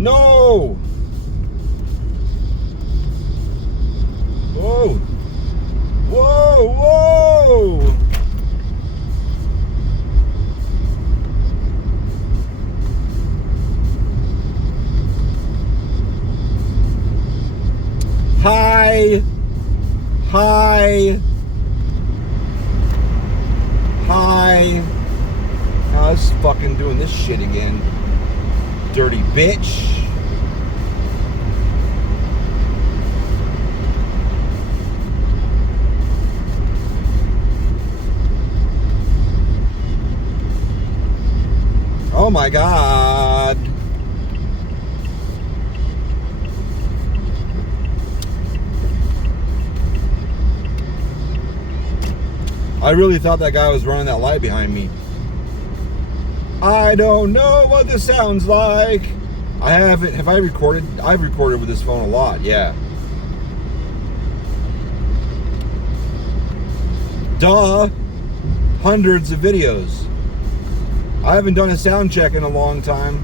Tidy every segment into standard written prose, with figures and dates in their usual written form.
No. Whoa. Whoa, whoa. Hi. Hi. Hi. I was fucking doing this shit again. Dirty bitch. Oh my God. I really thought that guy was running that light behind me. I don't know what this sounds like. I haven't. Have I recorded? I've recorded with this phone a lot, yeah. Duh. Hundreds of videos. I haven't done a sound check in a long time.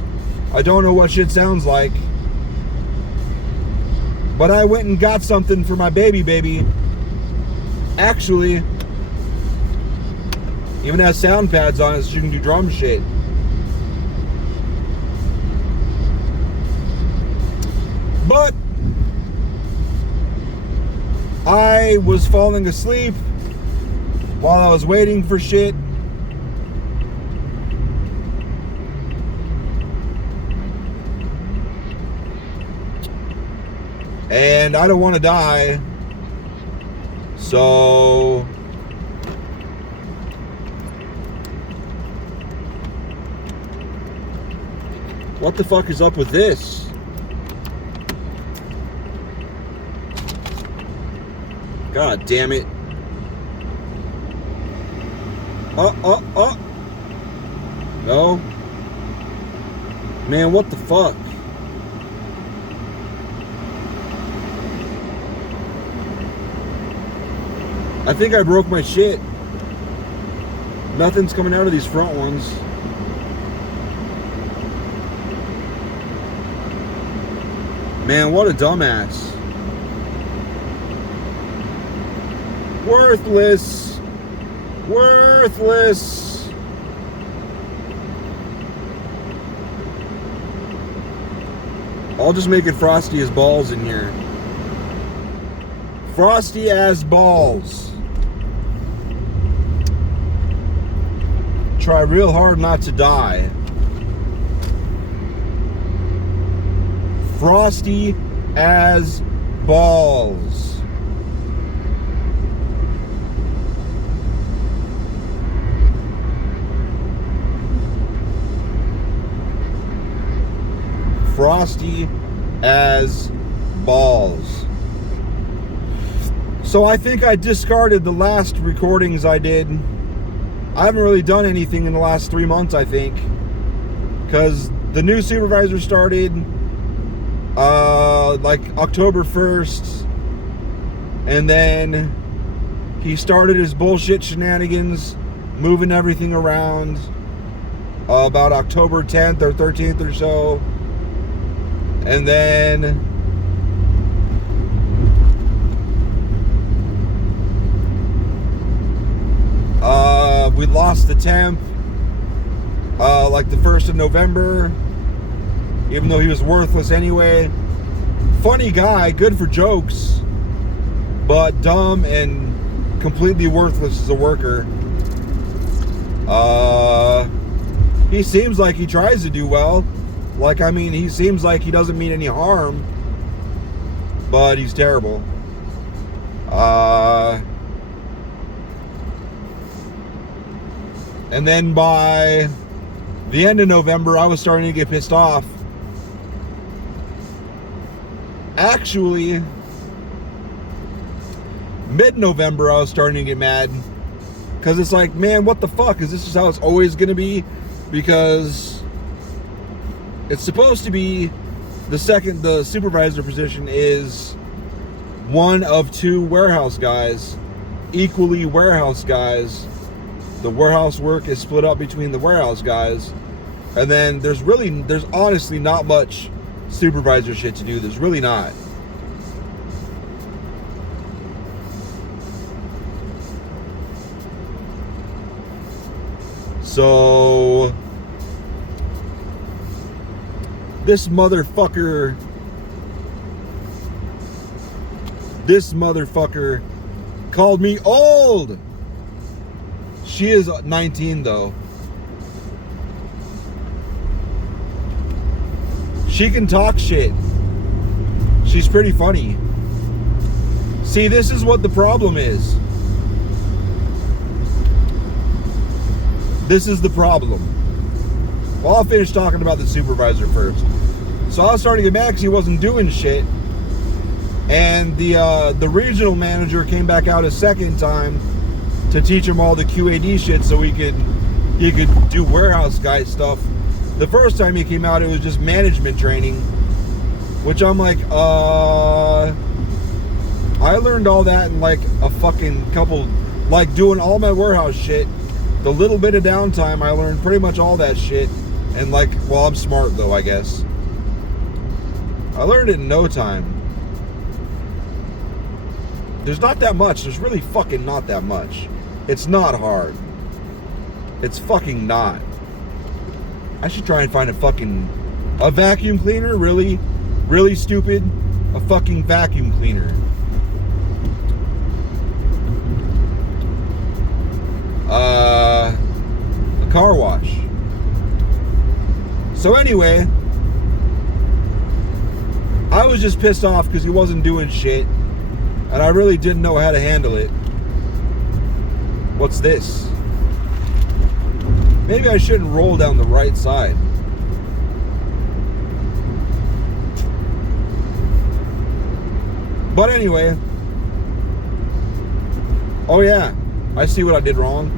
I don't know what shit sounds like. But I went and got something for my baby. Actually, even has sound pads on it so you can do drum shit. But I was falling asleep while I was waiting for shit. And I don't want to die. So what the fuck is up with this? God damn it. No. Man, what the fuck? I think I broke my shit. Nothing's coming out of these front ones. Man, what a dumbass. Worthless. Worthless. I'll just make it frosty as balls in here. Frosty as balls. Try real hard not to die. Frosty as balls. Frosty as balls. So I think I discarded the last recordings I did. I haven't really done anything in the last 3 months, I think, because the new supervisor started like October 1st, and then he started his bullshit shenanigans, moving everything around about October 10th or 13th or so, and then we lost the temp like the 1st of November, even though he was worthless anyway. Funny guy, good for jokes, but dumb and completely worthless as a worker. He seems like he tries to do well. Like, I mean, he seems like he doesn't mean any harm, but he's terrible. And then by the end of November, I was starting to get pissed off. Actually, mid-November, I was starting to get mad. Because it's like, man, what the fuck? Is this just how it's always going to be? Because it's supposed to be the supervisor position is one of two warehouse guys, equally warehouse guys. The warehouse work is split up between the warehouse guys. And then there's honestly not much supervisor shit to do. There's really not. So this motherfucker called me old. She is 19 though. She can talk shit. She's pretty funny. See, this is what the problem is. This is the problem. Well, I'll finish talking about the supervisor first. So I was starting to get mad because he wasn't doing shit. And the regional manager came back out a second time to teach him all the QAD shit so he could do warehouse guy stuff. The first time he came out, it was just management training, which I'm like, I learned all that in like a fucking couple, like doing all my warehouse shit. The little bit of downtime, I learned pretty much all that shit. And like, well, I'm smart though, I guess. I learned it in no time. There's not that much. There's really fucking not that much. It's not hard. It's fucking not. I should try and find a vacuum cleaner. Really? Really stupid? A fucking vacuum cleaner. A car wash. So anyway, I was just pissed off because he wasn't doing shit. And I really didn't know how to handle it. What's this? Maybe I shouldn't roll down the right side. But anyway. Oh yeah, I see what I did wrong.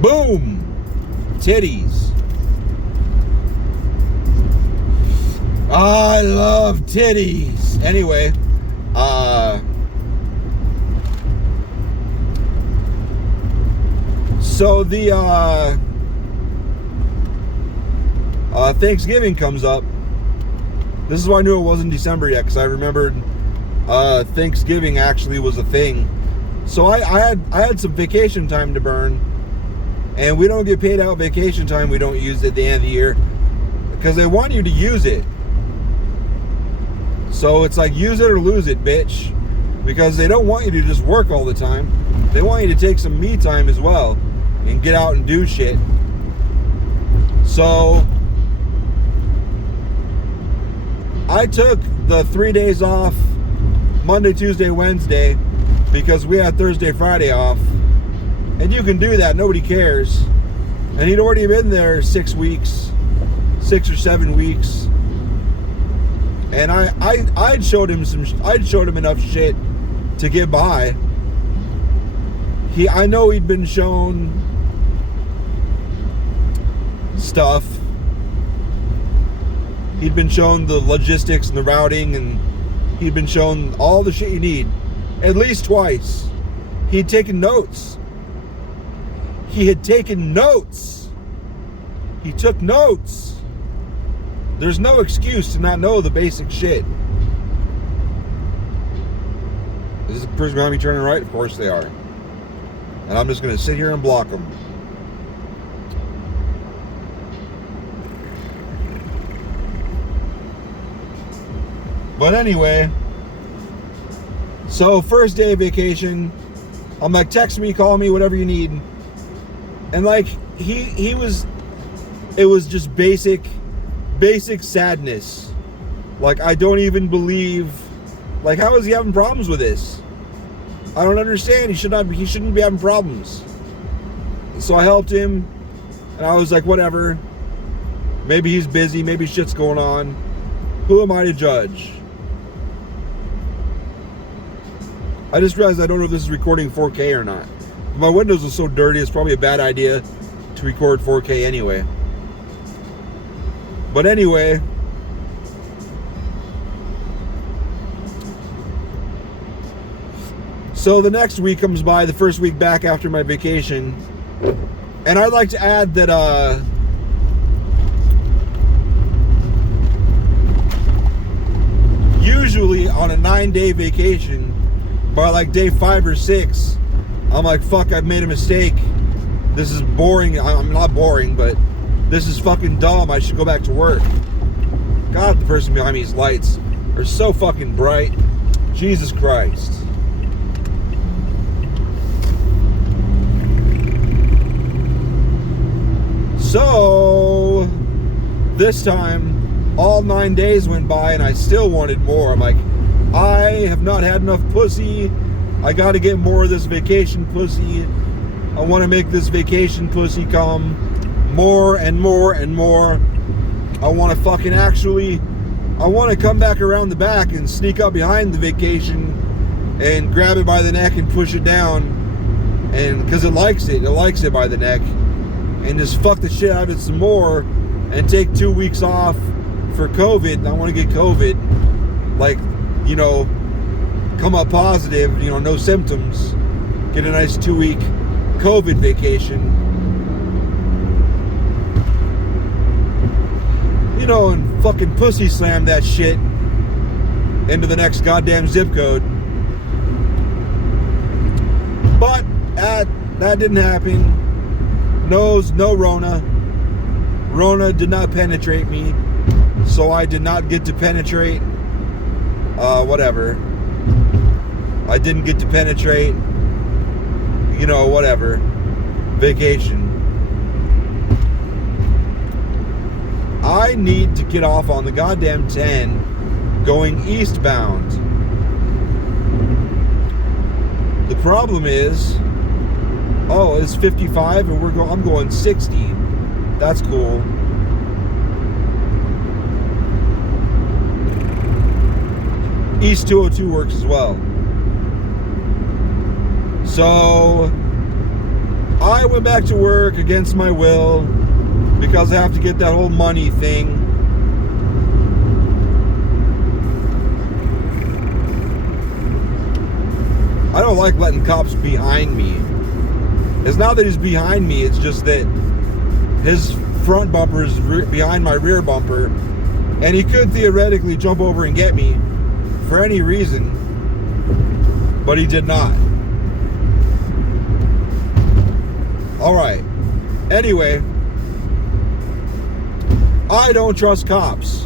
Boom! Titties. I love titties. Anyway, so the Thanksgiving comes up. This is why I knew it wasn't December yet, because I remembered Thanksgiving actually was a thing. So I had some vacation time to burn, and we don't get paid out vacation time. We don't use it at the end of the year because they want you to use it. So it's like, use it or lose it, bitch. Because they don't want you to just work all the time. They want you to take some me time as well and get out and do shit. So I took the 3 days off, Monday, Tuesday, Wednesday, because we had Thursday, Friday off. And you can do that, nobody cares. And he'd already been there 6 weeks, 6 or 7 weeks. And I'd showed him enough shit to get by. I know he'd been shown stuff. He'd been shown the logistics and the routing, and he'd been shown all the shit you need at least twice. He'd taken notes. He had taken notes. He took notes. There's no excuse to not know the basic shit. Is the person behind me turning right? Of course they are. And I'm just going to sit here and block them. But anyway, so first day of vacation, I'm like, text me, call me, whatever you need. And like, it was just basic sadness. Like, I don't even believe, like, how is he having problems with this? I don't understand. He shouldn't be having problems. So I helped him, and I was like, whatever. Maybe he's busy, maybe shit's going on. Who am I to judge? I just realized I don't know if this is recording 4K or not. My windows are so dirty, it's probably a bad idea to record 4K anyway. But anyway, So the next week comes by, the first week back after my vacation. And I'd like to add that usually on a 9-day vacation, by like day 5 or 6, I'm like, fuck, I've made a mistake. This is boring. I'm not boring, but this is fucking dumb. I should go back to work. God, the person behind me's lights are so fucking bright. Jesus Christ. So, this time, all 9 days went by and I still wanted more. I'm like, I have not had enough pussy. I gotta get more of this vacation pussy. I want to make this vacation pussy come more and more and more. I want to fucking actually, I want to come back around the back and sneak up behind the vacation and grab it by the neck and push it down. And because it likes it by the neck. And just fuck the shit out of it some more and take 2 weeks off for COVID. I want to get COVID. Like, you know, come up positive, you know, no symptoms. Get a nice 2-week COVID vacation. You know, and fucking pussy slam that shit into the next goddamn zip code. But that didn't happen. No Rona. Rona did not penetrate me. So I did not get to penetrate. Whatever. I didn't get to penetrate. You know, whatever. Vacation. I need to get off on the goddamn 10 going eastbound. The problem is, oh, it's 55 and I'm going 60. That's cool. East 202 works as well. So I went back to work against my will because I have to get that whole money thing. I don't like letting cops behind me. It's not that he's behind me, it's just that his front bumper is behind my rear bumper, and he could theoretically jump over and get me for any reason, but he did not. Alright. Anyway, I don't trust cops.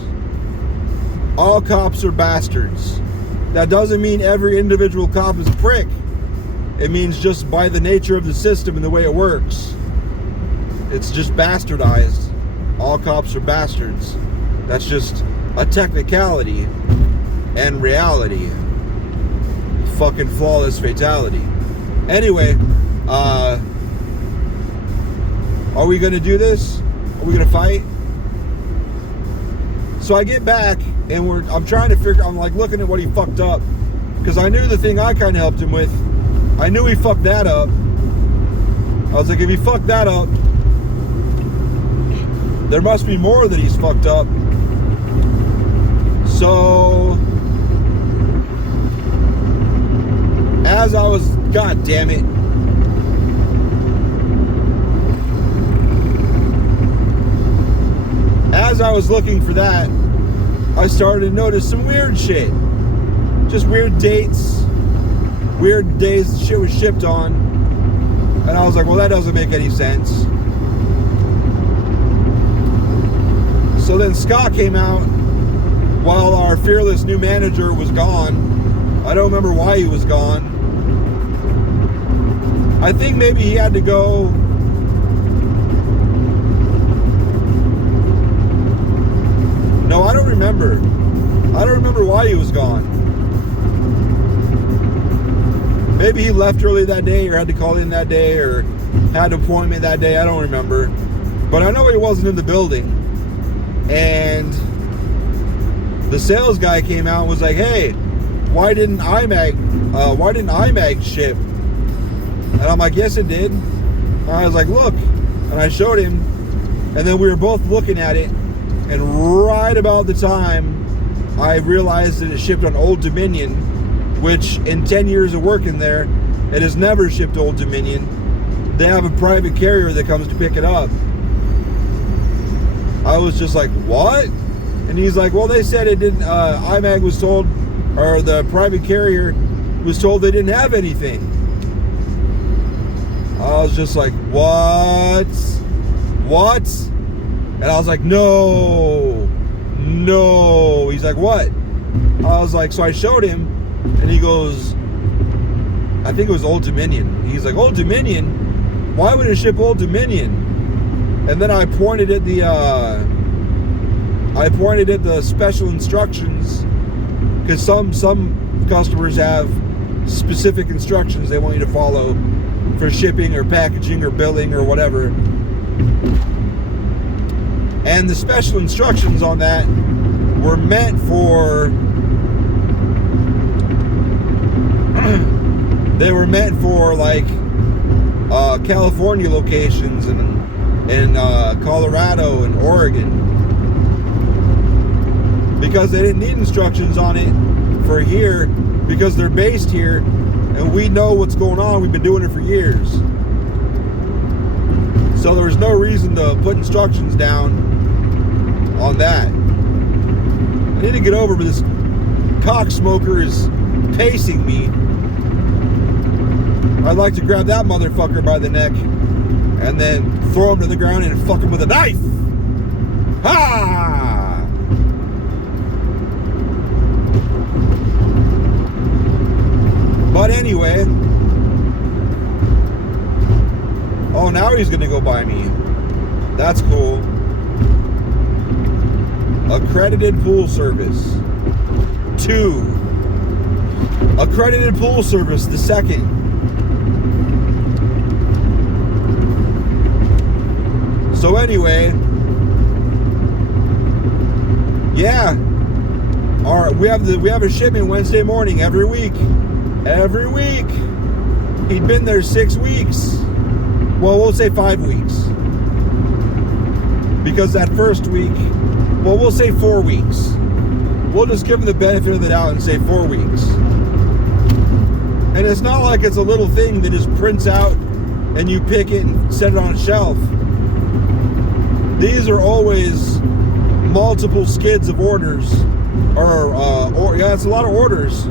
All cops are bastards. That doesn't mean every individual cop is a prick. It means just by the nature of the system and the way it works. It's just bastardized. All cops are bastards. That's just a technicality and reality. Fucking flawless fatality. Anyway, are we gonna do this? Are we gonna fight? So I get back and I'm trying to figure, I'm like looking at what he fucked up, because I knew the thing I kind of helped him with, I knew he fucked that up. I was like, if he fucked that up, there must be more that he's fucked up. So as I was, god damn it, as I was looking for that, I started to notice some weird shit. Just weird dates, weird days the shit was shipped on. And I was like, well, that doesn't make any sense. So then Scott came out while our fearless new manager was gone. I don't remember why he was gone. I think maybe he had to go. No, I don't remember. I don't remember why he was gone. Maybe he left early that day or had to call in that day or had an appointment that day. I don't remember. But I know he wasn't in the building. And the sales guy came out and was like, hey, why didn't IMAG ship? And I'm like, yes, it did. And I was like, look. And I showed him. And then we were both looking at it. And right about the time I realized that it shipped on Old Dominion, which in 10 years of working there, it has never shipped Old Dominion. They have a private carrier that comes to pick it up. I was just like, what? And he's like, well, they said it didn't, IMAG was told, or the private carrier was told they didn't have anything. I was just like, what? And I was like, no. He's like, what? I was like, so I showed him, and he goes, I think it was Old Dominion. He's like, Old Dominion? Why would it ship Old Dominion? And then I pointed at the special instructions, because some customers have specific instructions they want you to follow for shipping or packaging or billing or whatever. And the special instructions on that were meant for they were meant for like California locations and Colorado and Oregon, because they didn't need instructions on it for here, because they're based here and we know what's going on. We've been doing it for years, so there was no reason to put instructions down on that. I need to get over, but this cocksmoker is pacing me. I'd like to grab that motherfucker by the neck and then throw him to the ground and fuck him with a knife. Ha! But anyway, oh, now he's gonna go by me. That's cool. Accredited pool service. 2. Accredited pool service, the second. So anyway, yeah. All right, we have a shipment Wednesday morning every week. Every week. He'd been there 6 weeks. Well, we'll say 5 weeks. Because that first week, well, we'll say 4 weeks. We'll just give him the benefit of the doubt and say 4 weeks. And it's not like it's a little thing that just prints out and you pick it and set it on a shelf. These are always multiple skids of orders. Yeah, it's a lot of orders.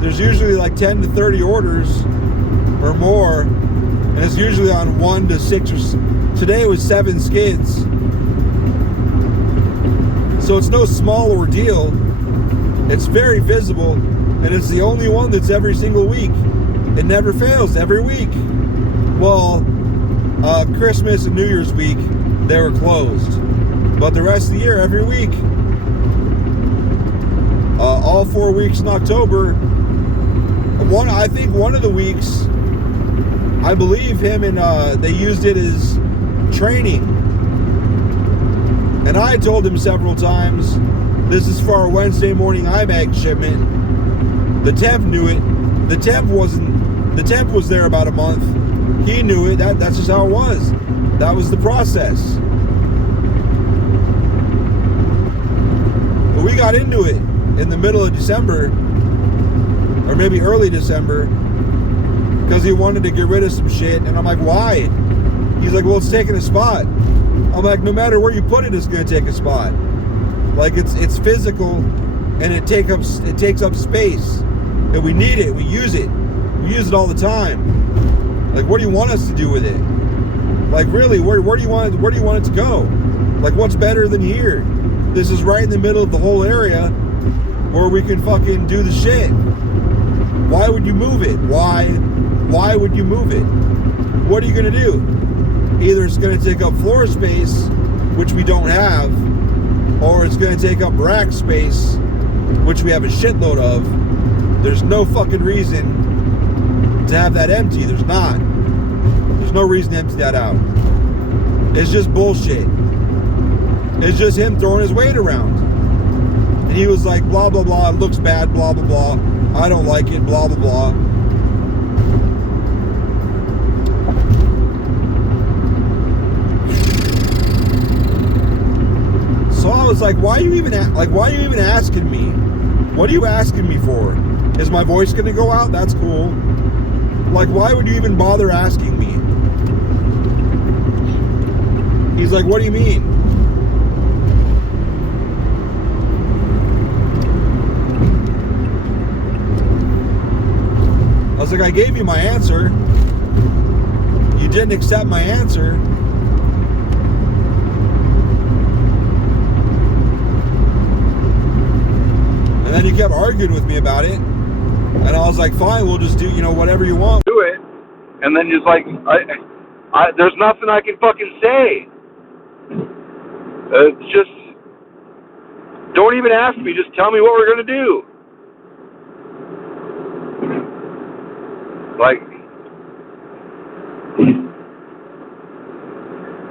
There's usually like 10 to 30 orders or more. And it's usually on 1 to 6 or... Today it was 7 skids. So it's no small ordeal. It's very visible, and it's the only one that's every single week. It never fails, every week. Well, Christmas and New Year's week, they were closed. But the rest of the year, every week. All 4 weeks in October. I think one of the weeks, I believe him and they used it as training. And I told him several times, this is for our Wednesday morning IMAG shipment. The temp knew it. The temp was there about a month. He knew it. That's just how it was. That was the process. But we got into it in the middle of December, or maybe early December, because he wanted to get rid of some shit. And I'm like, why? He's like, well, it's taking a spot. I'm like, no matter where you put it, it's going to take a spot. Like, it's physical, and it takes up space, and we need it. We use it all the time. Like, what do you want us to do with it? Like, really, where do you want it to go? Like, what's better than here? This is right in the middle of the whole area where we can fucking do the shit. Why would you move it? Why would you move it? What are you going to do? Either it's going to take up floor space, which we don't have, or it's going to take up rack space, which we have a shitload of. There's no fucking reason to have that empty. There's not. There's no reason to empty that out. It's just bullshit. It's just him throwing his weight around. And he was like, blah, blah, blah, it looks bad, blah, blah, blah. I don't like it, blah, blah, blah. So I was like, why are you even asking me? What are you asking me for? Is my voice gonna go out? That's cool. Like, why would you even bother asking me? He's like, what do you mean? I was like, I gave you my answer. You didn't accept my answer. And then he kept arguing with me about it. And I was like, fine, we'll just do, whatever you want. Do it. And then just like, there's nothing I can fucking say. Just, don't even ask me. Just tell me what we're going to do. Like,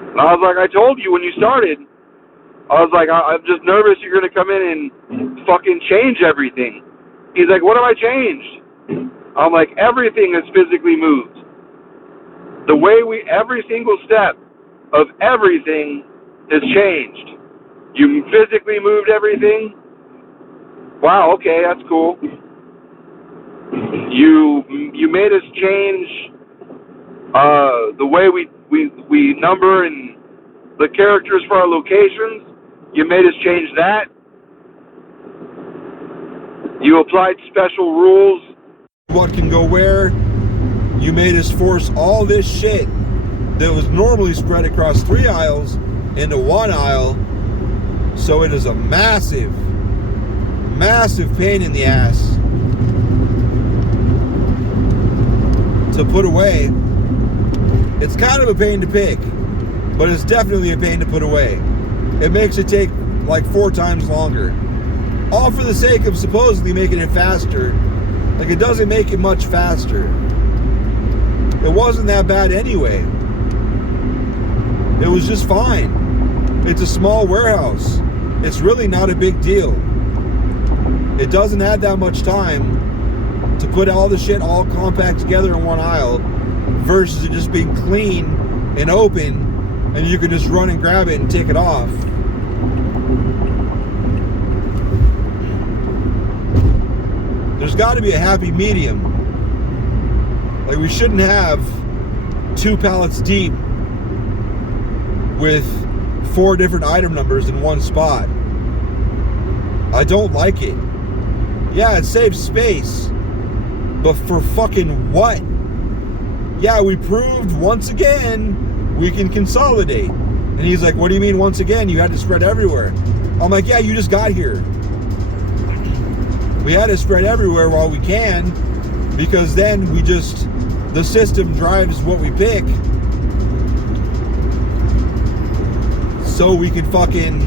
and I was like, I told you when you started, I was like, I'm just nervous you're going to come in and fucking change everything. He's like, what have I changed? I'm like, everything is physically moved. The way every single step of everything has changed. You physically moved everything. Wow, okay, that's cool. You made us change the way we number and the characters for our locations. You made us change that. You applied special rules. What can go where? You made us force all this shit that was normally spread across 3 aisles into 1 aisle. So it is a massive, massive pain in the ass to put away. It's kind of a pain to pick, but it's definitely a pain to put away. It makes it take like 4 times longer. All for the sake of supposedly making it faster. Like, it doesn't make it much faster. It wasn't that bad anyway. It was just fine. It's a small warehouse. It's really not a big deal. It doesn't add that much time to put all the shit all compact together in 1 aisle versus it just being clean and open and you can just run and grab it and take it off. There's got to be a happy medium. Like, we shouldn't have 2 pallets deep with 4 different item numbers in 1 spot. I don't like it. Yeah, it saves space, but for fucking what? Yeah, we proved once again we can consolidate. And he's like, what do you mean once again? You had to spread everywhere. I'm like, yeah, you just got here. We had to spread everywhere while we can, because then the system drives what we pick. So we can fucking,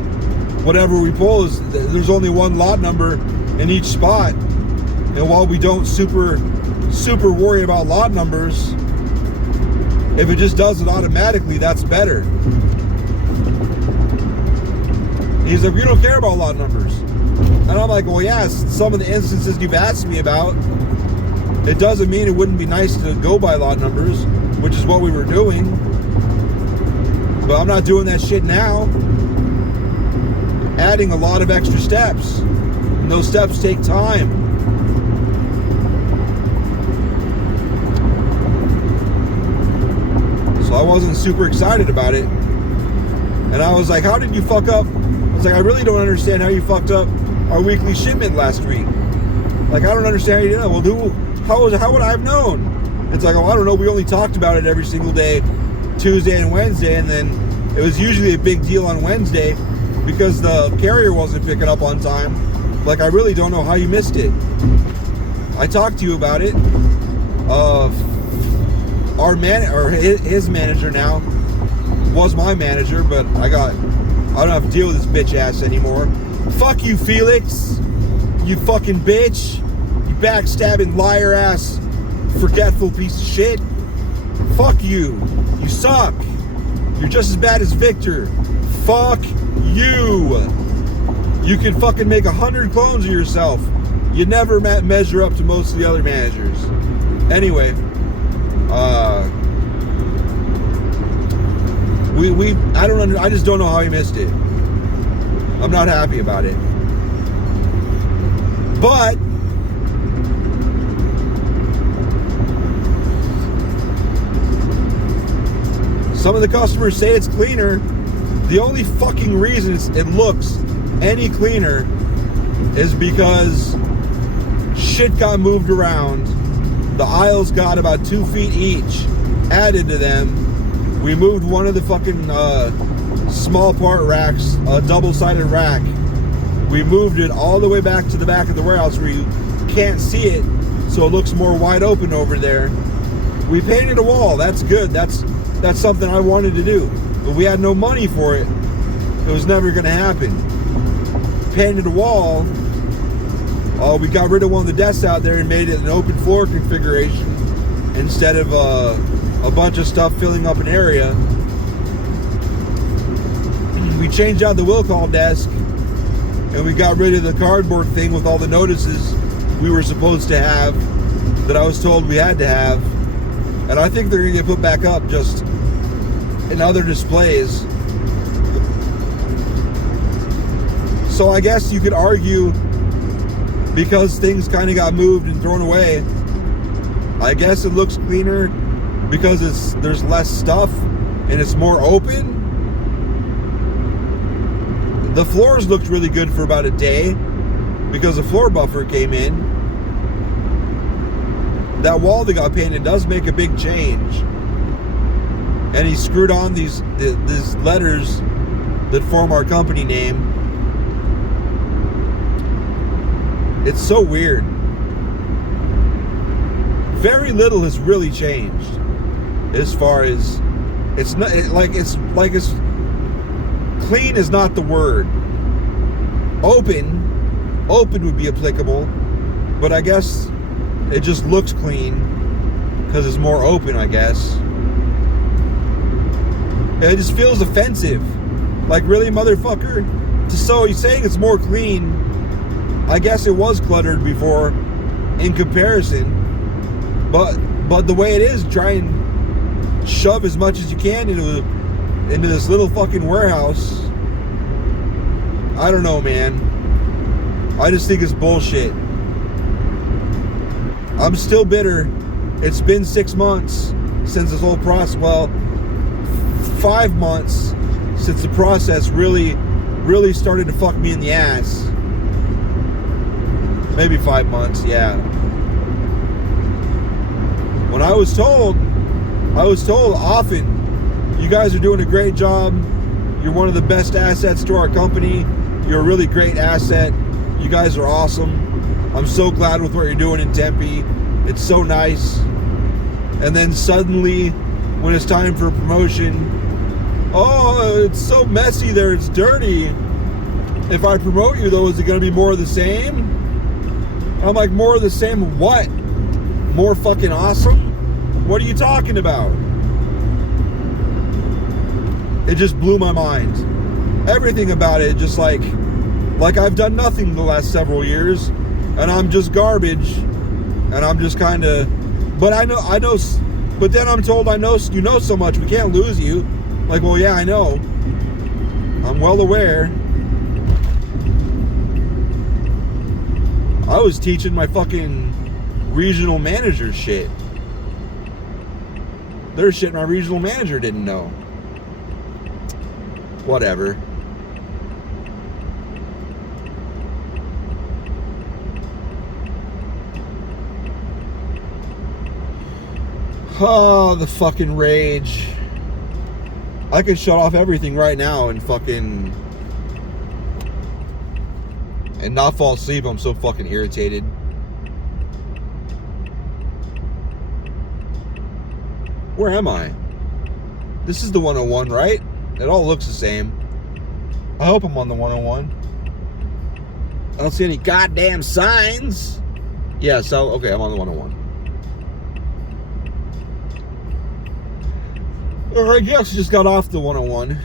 whatever we pull there's only 1 lot number in each spot. And while we don't super worry about lot numbers, if it just does it automatically, that's better. He's like, we don't care about lot numbers. And I'm like, well, yes, some of the instances you've asked me about, it doesn't mean it wouldn't be nice to go by lot numbers, which is what we were doing. But I'm not doing that shit now. Adding a lot of extra steps. And those steps take time. So I wasn't super excited about it. And I was like, how did you fuck up? I was like, I really don't understand how you fucked up our weekly shipment last week. Like, I don't understand how you did that. Well, how would I have known? It's like, oh, I don't know. We only talked about it every single day, Tuesday and Wednesday, and then it was usually a big deal on Wednesday because the carrier wasn't picking up on time. Like, I really don't know how you missed it. I talked to you about it. His manager now was my manager, but I don't have to deal with this bitch ass anymore. Fuck you, Felix. You fucking bitch. You backstabbing liar ass forgetful piece of shit. Fuck you. You suck. You're just as bad as Victor. Fuck you. You can fucking make 100 clones of yourself. You never measure up to most of the other managers. Anyway, I just don't know how he missed it. I'm not happy about it. But Some of the customers say it's cleaner. The only fucking reason it looks any cleaner is because shit got moved around. The aisles got about 2 feet each added to them. We moved one of the fucking small part racks, a double-sided rack. We moved it all the way back to the back of the warehouse where you can't see it, so it looks more wide open over there. We painted a wall. That's good. That's something I wanted to do, but we had no money for it. It was never going to happen. Painted a wall. We got rid of one of the desks out there and made it an open floor configuration instead of a bunch of stuff filling up an area. We changed out the will call desk, and we got rid of the cardboard thing with all the notices we were supposed to have that I was told we had to have. And I think they're going to get put back up just in other displays. So I guess you could argue, because things kind of got moved and thrown away, I guess it looks cleaner because there's less stuff and it's more open. The floors looked really good for about a day because the floor buffer came in. That wall that got painted does make a big change. And he screwed on these letters that form our company name. It's so weird. Very little has really changed as far as it's clean is not the word. Open would be applicable, but I guess it just looks clean because it's more open, I guess. It just feels offensive. Like, really, motherfucker? So you're saying it's more clean? I guess it was cluttered before in comparison. But the way it is, try and shove as much as you can into this little fucking warehouse. I don't know, man. I just think it's bullshit. I'm still bitter. It's been 6 months since this whole process. Well, 5 months since the process really started to fuck me in the ass. Maybe 5 months, yeah. When I was told often, you guys are doing a great job. You're one of the best assets to our company. You're a really great asset. You guys are awesome. I'm so glad with what you're doing in Tempe. It's so nice. And then suddenly, when it's time for a promotion, oh, it's so messy there, it's dirty. If I promote you, though, is it going to be more of the same? I'm like, more of the same what? More fucking awesome? What are you talking about? It just blew my mind. Everything about it, just like I've done nothing the last several years, and I'm just garbage, and I'm just kind of, but I know, but then I'm told you know so much, we can't lose you. Like, well, yeah, I know. I'm well aware. I was teaching my fucking regional manager shit. There's shit my regional manager didn't know. Whatever. Oh, the fucking rage. I could shut off everything right now and fucking and not fall asleep. I'm so fucking irritated. Where am I? This is the 101, right? It all looks the same. I hope I'm on the 101. I don't see any goddamn signs. Yeah, so, okay, I'm on the 101. Or I guess I just got off the 101.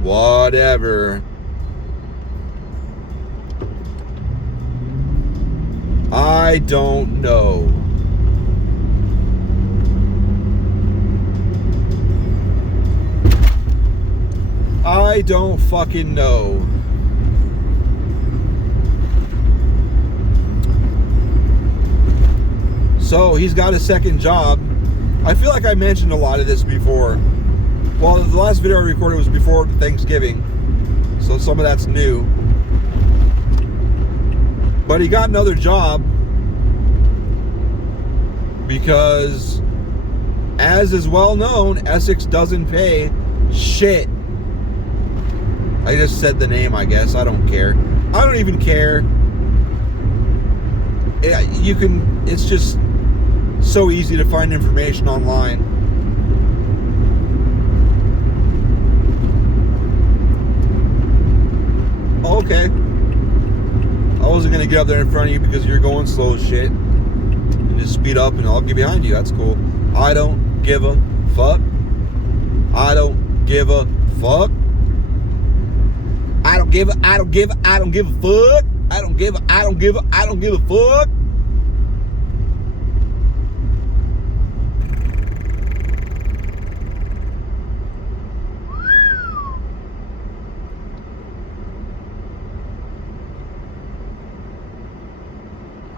Whatever. I don't know. I don't fucking know. So he's got a second job. I feel like I mentioned a lot of this before. Well, the last video I recorded was before Thanksgiving, so some of that's new. But he got another job because, as is well known, Essex doesn't pay shit. I just said the name, I guess. I don't care. I don't even care. You can, it's just so easy to find information online. Okay. I wasn't going to get up there in front of you because you're going slow as shit. You just speed up and I'll get behind you. That's cool. I don't give a fuck. I don't give a fuck. I don't give a fuck. I don't give a fuck.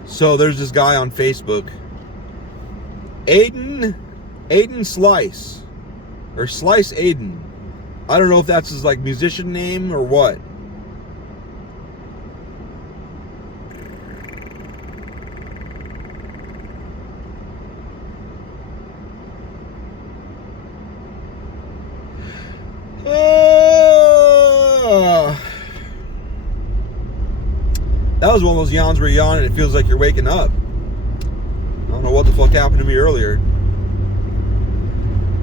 So there's this guy on Facebook, Aiden Slice, or Slice Aiden. I don't know if that's his like musician name or what. That was one of those yawns where you yawn and it feels like you're waking up. I don't know what the fuck happened to me earlier.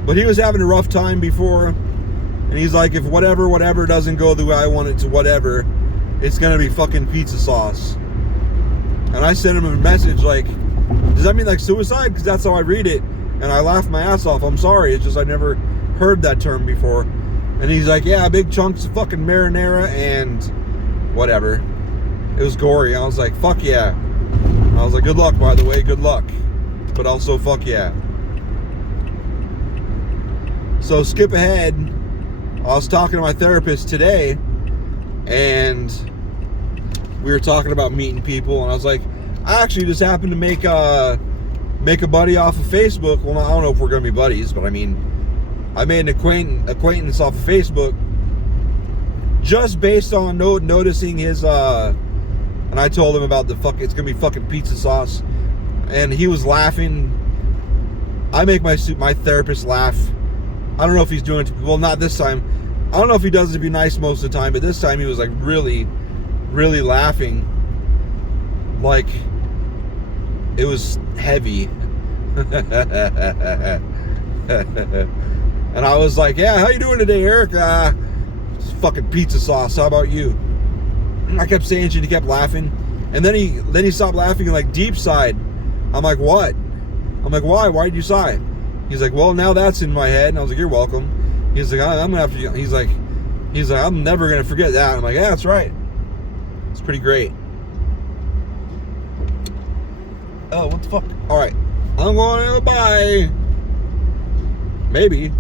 But he was having a rough time before. And he's like, if whatever doesn't go the way I want it to, whatever, it's going to be fucking pizza sauce. And I sent him a message like, does that mean like suicide? Because that's how I read it. And I laughed my ass off. I'm sorry. It's just I never heard that term before. And he's like, yeah, big chunks of fucking marinara and whatever. It was gory. I was like, fuck yeah. I was like, good luck, by the way. Good luck. But also, fuck yeah. So skip ahead. I was talking to my therapist today, and we were talking about meeting people, and I was like, I actually just happened to make a buddy off of Facebook. Well, I don't know if we're going to be buddies, but I mean, I made an acquaintance off of Facebook just based on noticing his, and I told him about it's going to be fucking pizza sauce, and he was laughing. I make my therapist laugh. I don't know if he's doing it, well, not this time. I don't know if he does it to be nice most of the time, but this time he was like really, really laughing. Like, it was heavy. And I was like, yeah, how you doing today, Eric? It's fucking pizza sauce. How about you? I kept saying shit, he kept laughing. And then he stopped laughing and like deep sighed. I'm like, what? I'm like, why? Why did you sigh? He's like, well, now that's in my head. And I was like, you're welcome. He's like, I'm gonna have to. He's like, I'm never gonna forget that. I'm like, yeah, that's right. It's pretty great. Oh, what the fuck? All right, I'm going to bye. Maybe.